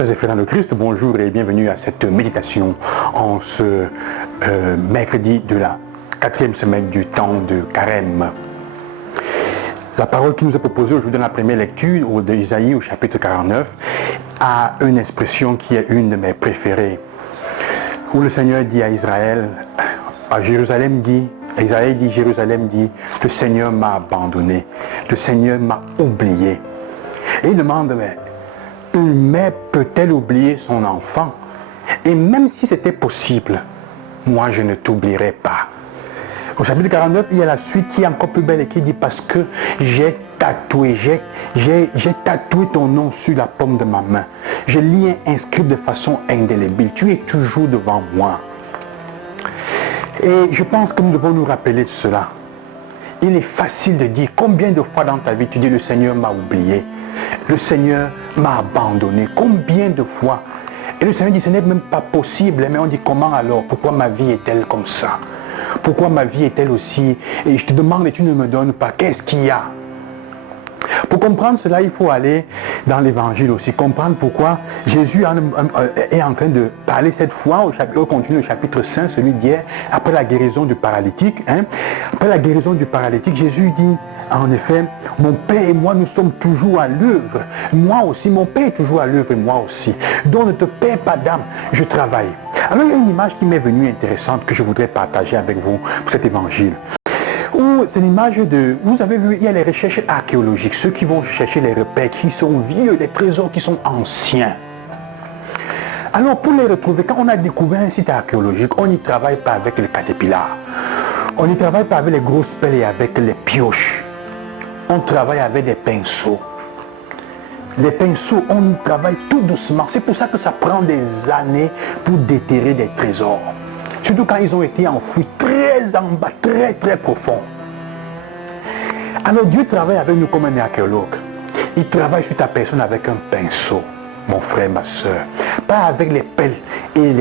Chers et frères dans le Christ, bonjour et bienvenue à cette méditation en ce mercredi de la 4e semaine du temps de Carême. La parole qui nous est proposée aujourd'hui dans la première lecture d'Isaïe au chapitre 49 a une expression qui est une de mes préférées, où le Seigneur dit à Israël, à Jérusalem dit, Isaïe dit, Jérusalem dit, le Seigneur m'a abandonné, le Seigneur m'a oublié. Et il demande, mais une mère peut-elle oublier son enfant? Et même si c'était possible, moi je ne t'oublierai pas. Au chapitre 49, il y a la suite qui est encore plus belle et qui dit, parce que j'ai tatoué ton nom sur la paume de ma main. Je l'ai inscrit de façon indélébile. Tu es toujours devant moi. Et je pense que nous devons nous rappeler de cela. Il est facile de dire, combien de fois dans ta vie tu dis, le Seigneur m'a oublié, le Seigneur m'a abandonné, combien de fois? Et le Seigneur dit, ce n'est même pas possible. Mais on dit, comment alors? Pourquoi ma vie est-elle comme ça? Pourquoi ma vie est-elle aussi? Et je te demande et tu ne me donnes pas. Qu'est-ce qu'il y a? Pour comprendre cela, il faut aller dans l'évangile aussi, comprendre pourquoi Jésus est en train de parler cette fois, au continue au chapitre 5, celui d'hier, après la guérison du paralytique. Après la guérison du paralytique, Jésus dit, en effet, mon Père et moi, nous sommes toujours à l'œuvre. Moi aussi, mon Père est toujours à l'œuvre et moi aussi. Donc ne te perds pas d'âme, je travaille. Alors il y a une image qui m'est venue intéressante que je voudrais partager avec vous pour cet évangile. C'est l'image de, vous avez vu, il y a les recherches archéologiques, ceux qui vont chercher les repères qui sont vieux, les trésors qui sont anciens. Alors pour les retrouver, quand on a découvert un site archéologique, on n'y travaille pas avec les caterpillars, on n'y travaille pas avec les grosses pelles et avec les pioches, on travaille avec des pinceaux. Les pinceaux, on y travaille tout doucement, c'est pour ça que ça prend des années pour déterrer des trésors. Surtout quand ils ont été enfouis très en bas, très très profond. Alors Dieu travaille avec nous comme un archéologue. Il travaille sur ta personne avec un pinceau, mon frère, ma soeur. Pas avec les pelles et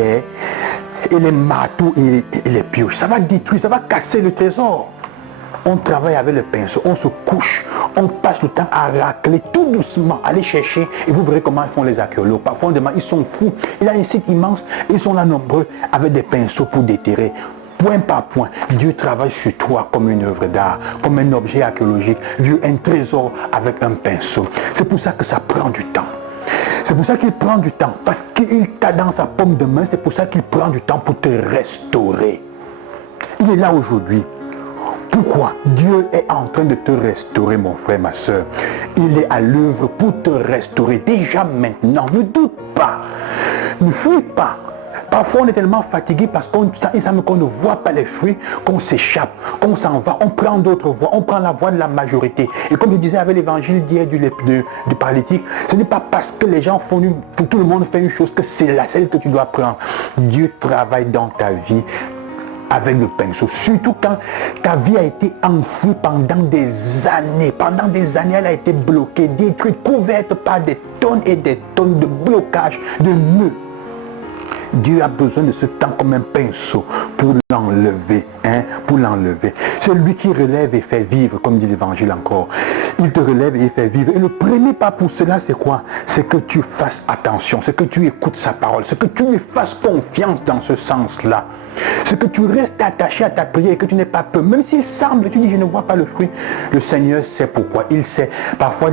les marteaux et les pioches. Ça va détruire, ça va casser le trésor. On travaille avec le pinceau, on se couche, on passe le temps à racler tout doucement, aller chercher, et vous verrez comment font les archéologues. Parfois on demande, ils sont fous, il y a un site immense, ils sont là nombreux avec des pinceaux pour déterrer. Point par point, Dieu travaille sur toi comme une œuvre d'art, comme un objet archéologique, vu un trésor avec un pinceau. C'est pour ça que ça prend du temps. C'est pour ça qu'il prend du temps, parce qu'il t'a dans sa paume de main, c'est pour ça qu'il prend du temps pour te restaurer. Il est là aujourd'hui. Pourquoi? Dieu est en train de te restaurer, mon frère, ma soeur. Il est à l'œuvre pour te restaurer déjà maintenant. Ne doute pas. Ne fuis pas. Parfois, on est tellement fatigué parce qu'on ne voit pas les fruits, qu'on s'échappe, qu'on s'en va, on prend d'autres voies, on prend la voie de la majorité. Et comme je disais avec l'évangile d'hier du paralytique, ce n'est pas parce que les gens font tout le monde fait une chose que c'est celle que tu dois prendre. Dieu travaille dans ta vie avec le pinceau, surtout quand ta vie a été enfouie pendant des années. Pendant des années, elle a été bloquée, détruite, couverte par des tonnes et des tonnes de blocages, de nœuds. Dieu a besoin de ce temps comme un pinceau pour l'enlever, pour l'enlever. C'est lui qui relève et fait vivre, comme dit l'évangile encore. Il te relève et fait vivre. Et le premier pas pour cela, c'est quoi? C'est que tu fasses attention, c'est que tu écoutes sa parole, c'est que tu lui fasses confiance dans ce sens-là. C'est que tu restes attaché à ta prière et que tu n'aies pas peur. Même s'il semble, tu dis je ne vois pas le fruit. Le Seigneur sait pourquoi. Il sait. Parfois,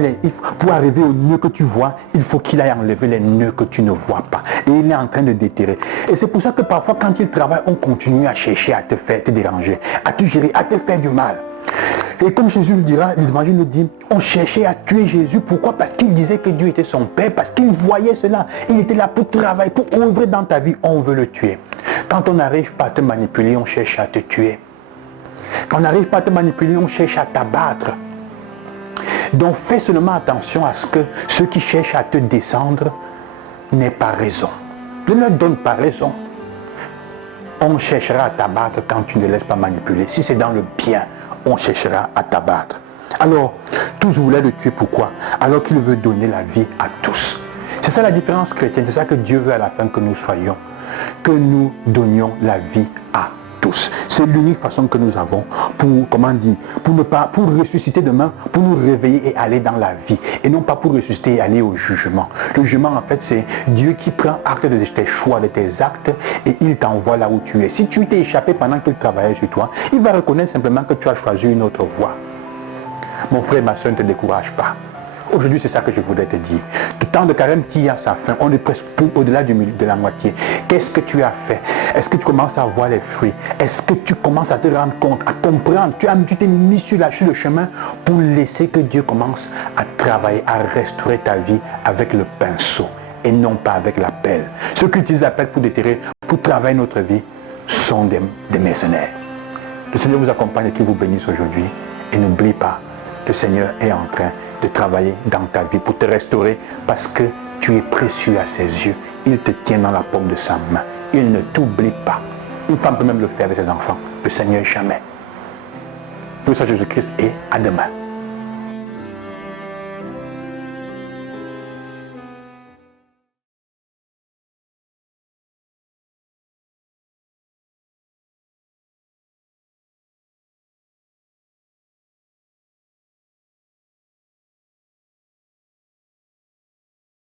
pour arriver au nœud que tu vois, il faut qu'il aille enlever les nœuds que tu ne vois pas. Et il est en train de déterrer. Et c'est pour ça que parfois, quand il travaille, on continue à chercher à te faire te déranger, à te gérer, à te faire du mal. Et comme Jésus le dira, l'évangile nous dit, on cherchait à tuer Jésus. Pourquoi? Parce qu'il disait que Dieu était son Père, parce qu'il voyait cela. Il était là pour travailler, pour œuvrer dans ta vie. On veut le tuer. Quand on n'arrive pas à te manipuler, on cherche à te tuer. Quand on n'arrive pas à te manipuler, on cherche à t'abattre. Donc fais seulement attention à ce que ceux qui cherchent à te descendre n'aient pas raison. Ne leur donne pas raison. On cherchera à t'abattre quand tu ne laisses pas manipuler. Si c'est dans le bien, on cherchera à t'abattre. Alors, tous voulaient le tuer, pourquoi? Alors qu'il veut donner la vie à tous. C'est ça la différence chrétienne, c'est ça que Dieu veut à la fin que nous soyons. Que nous donnions la vie à tous. tous. C'est l'unique façon que nous avons pour, comment dire, pour ressusciter demain, pour nous réveiller et aller dans la vie. Et non pas pour ressusciter et aller au jugement. Le jugement, en fait, c'est Dieu qui prend acte de tes choix, de tes actes, et il t'envoie là où tu es. Si tu t'es échappé pendant qu'il travaillait sur toi, il va reconnaître simplement que tu as choisi une autre voie. Mon frère, ma soeur, ne te décourage pas. Aujourd'hui, c'est ça que je voudrais te dire. Le temps de carême tire à sa fin. On est presque au-delà de la moitié. Qu'est-ce que tu as fait? Est-ce que tu commences à voir les fruits? Est-ce que tu commences à te rendre compte, à comprendre? Tu t'es mis sur le chemin pour laisser que Dieu commence à travailler, à restaurer ta vie avec le pinceau et non pas avec la pelle. Ceux qui utilisent la pelle pour déterrer, pour travailler notre vie, sont des mercenaires. Le Seigneur vous accompagne et qu'il vous bénisse aujourd'hui. Et n'oublie pas, le Seigneur est en train de travailler dans ta vie pour te restaurer parce que tu es précieux à ses yeux. Il te tient dans la paume de sa main. Il ne t'oublie pas. Une femme peut même le faire avec ses enfants. Le Seigneur jamais. Pour ça, Jésus-Christ, et à demain.